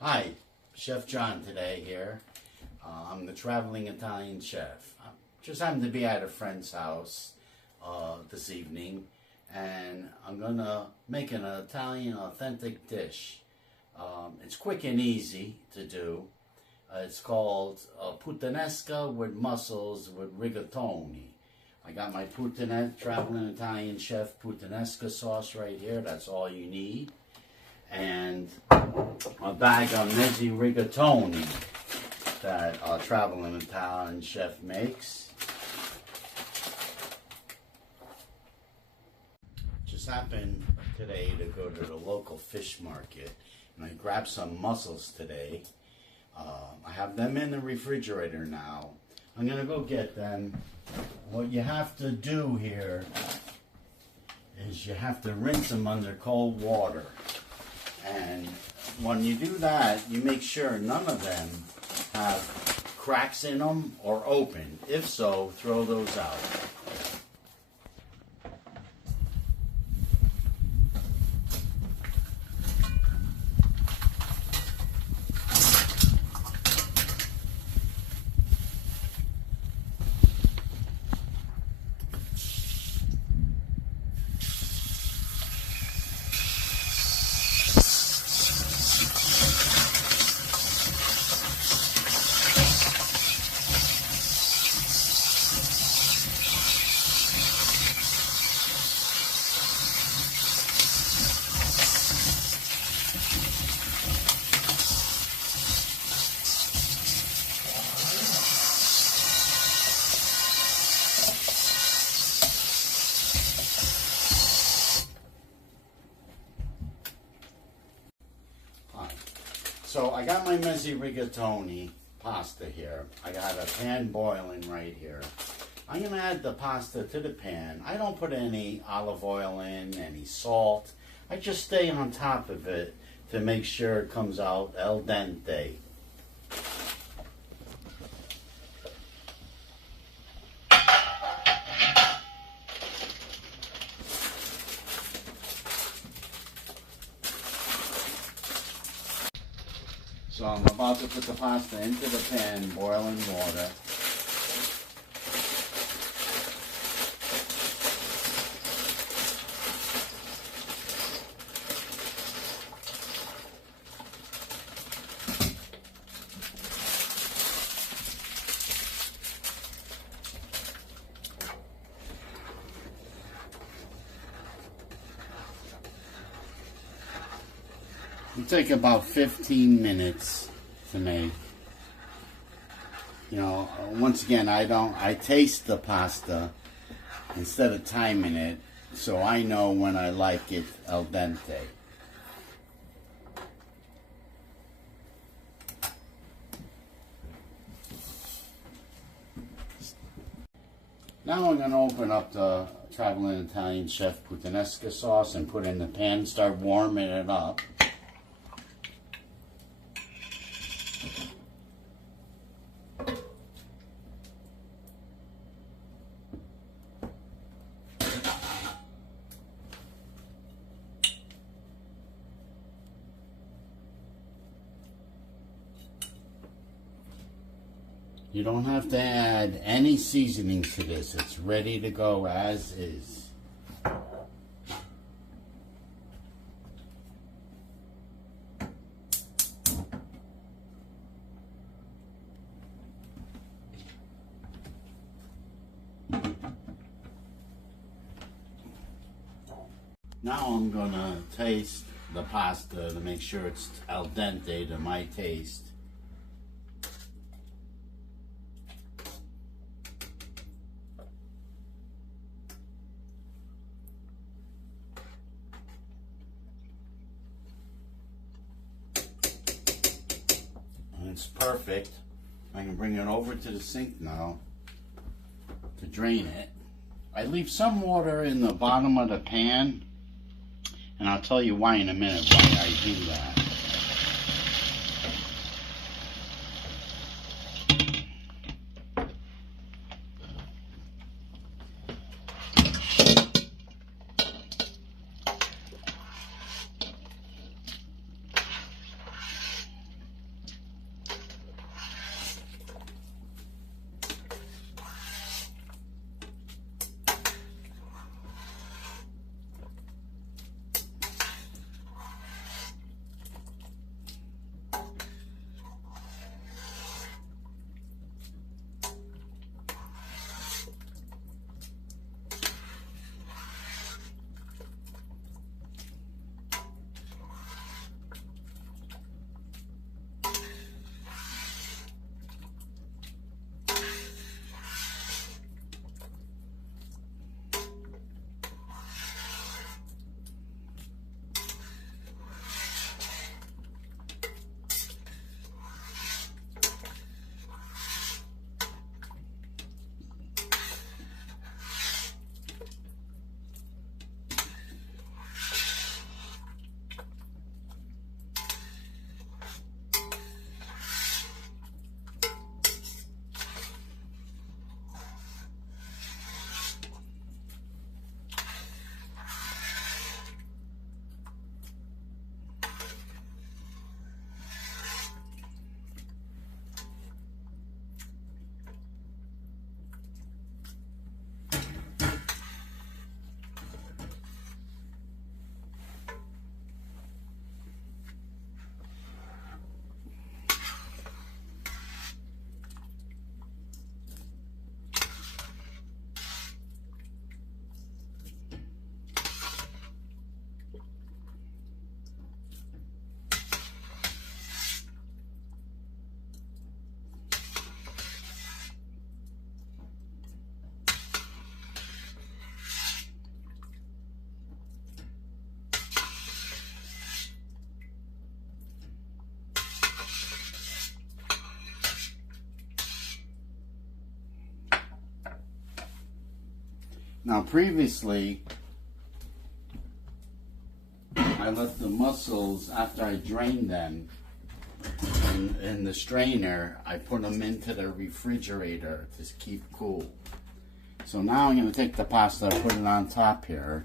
Hi, Chef John today here. I'm the traveling Italian chef. I just happened to be at a friend's house this evening, and I'm gonna make an Italian authentic dish. It's quick and easy to do. It's called Puttanesca with mussels with Rigatoni. I got my traveling Italian chef Puttanesca sauce right here. That's all you need. And a bag of mezzi rigatoni that our traveling Italian chef makes. Just happened today to go to the local fish market, and I grabbed some mussels today. I have them in the refrigerator now. I'm gonna go get them. What you have to do here is you have to rinse them under cold water. And when you do that, you make sure none of them have cracks in them or open. If so, throw those out. So I got my mezzi rigatoni pasta here. I got a pan boiling right here. I'm gonna add the pasta to the pan. I don't put any olive oil in, any salt. I just stay on top of it to make sure it comes out al dente. So I'm about to put the pasta into the pan, boiling water. It take about 15 minutes to make. You know, once again, I taste the pasta instead of timing it, so I know when I like it al dente. Now I'm going to open up the traveling Italian chef Puttanesca sauce and put it in the pan, start warming it up. You don't have to add any seasonings to this. It's ready to go as is. Now I'm gonna taste the pasta to make sure it's al dente to my taste. It's perfect. I can bring it over to the sink now to drain it. I leave some water in the bottom of the pan, and I'll tell you why in a minute why I do that. Now previously, I left the mussels after I drained them in the strainer. I put them into the refrigerator to keep cool. So now I'm going to take the pasta and put it on top here.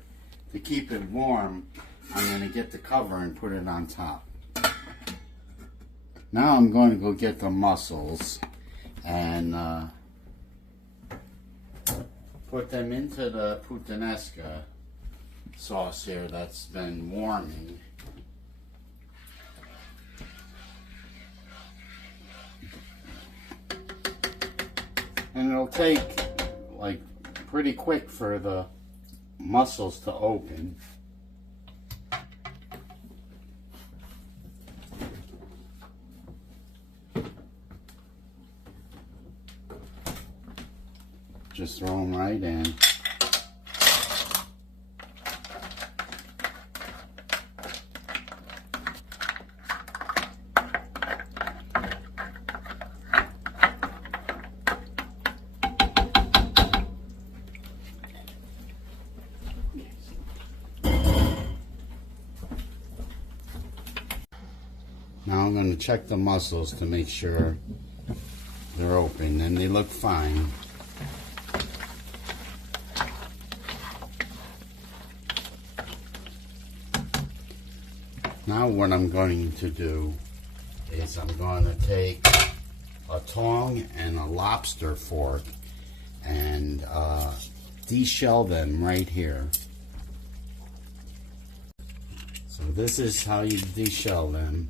To keep it warm, I'm going to get the cover and put it on top. Now I'm going to go get the mussels and put them into the Puttanesca sauce here that's been warming. And it'll take like pretty quick for the mussels to open. Just throw them right in. Now I'm going to check the mussels to make sure they're open, and they look fine. Now what I'm going to do is I'm going to take a tong and a lobster fork and deshell them right here. So this is how you deshell them.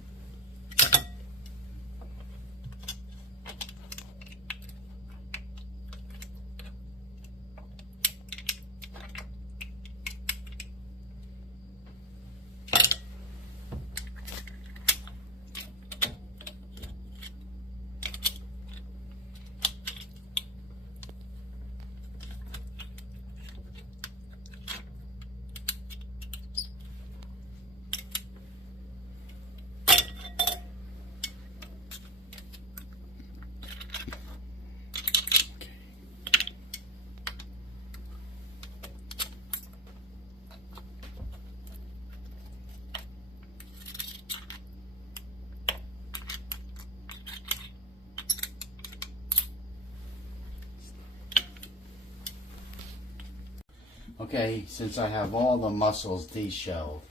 Okay, since I have all the mussels deshelled,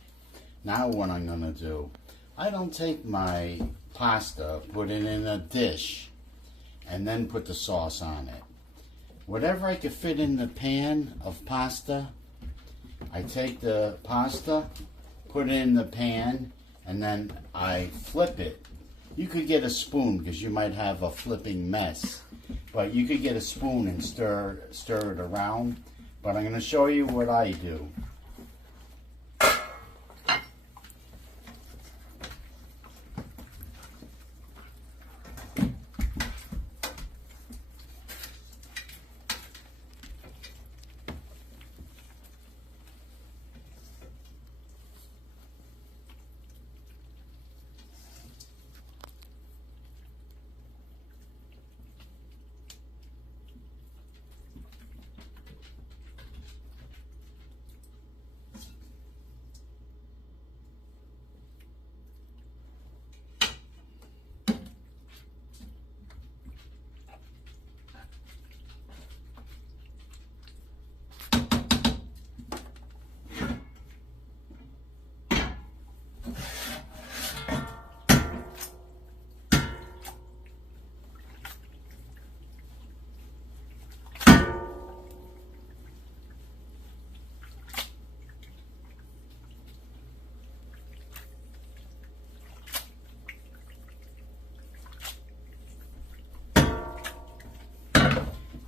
now what I'm going to do, I don't take my pasta, put it in a dish, and then put the sauce on it. Whatever I could fit in the pan of pasta, I take the pasta, put it in the pan, and then I flip it. You could get a spoon because you might have a flipping mess, but you could get a spoon and stir it around. But I'm going to show you what I do.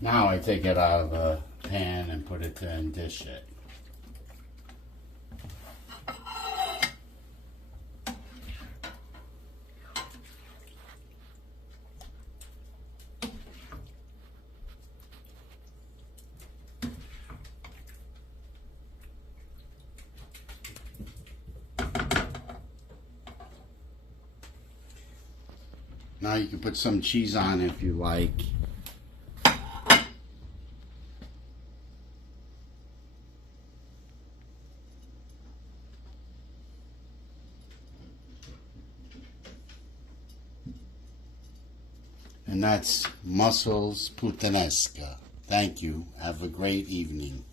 Now I take it out of the pan and put it and dish it. Now you can put some cheese on if you like. And that's Mussells Puttanesca. Thank you. Have a great evening.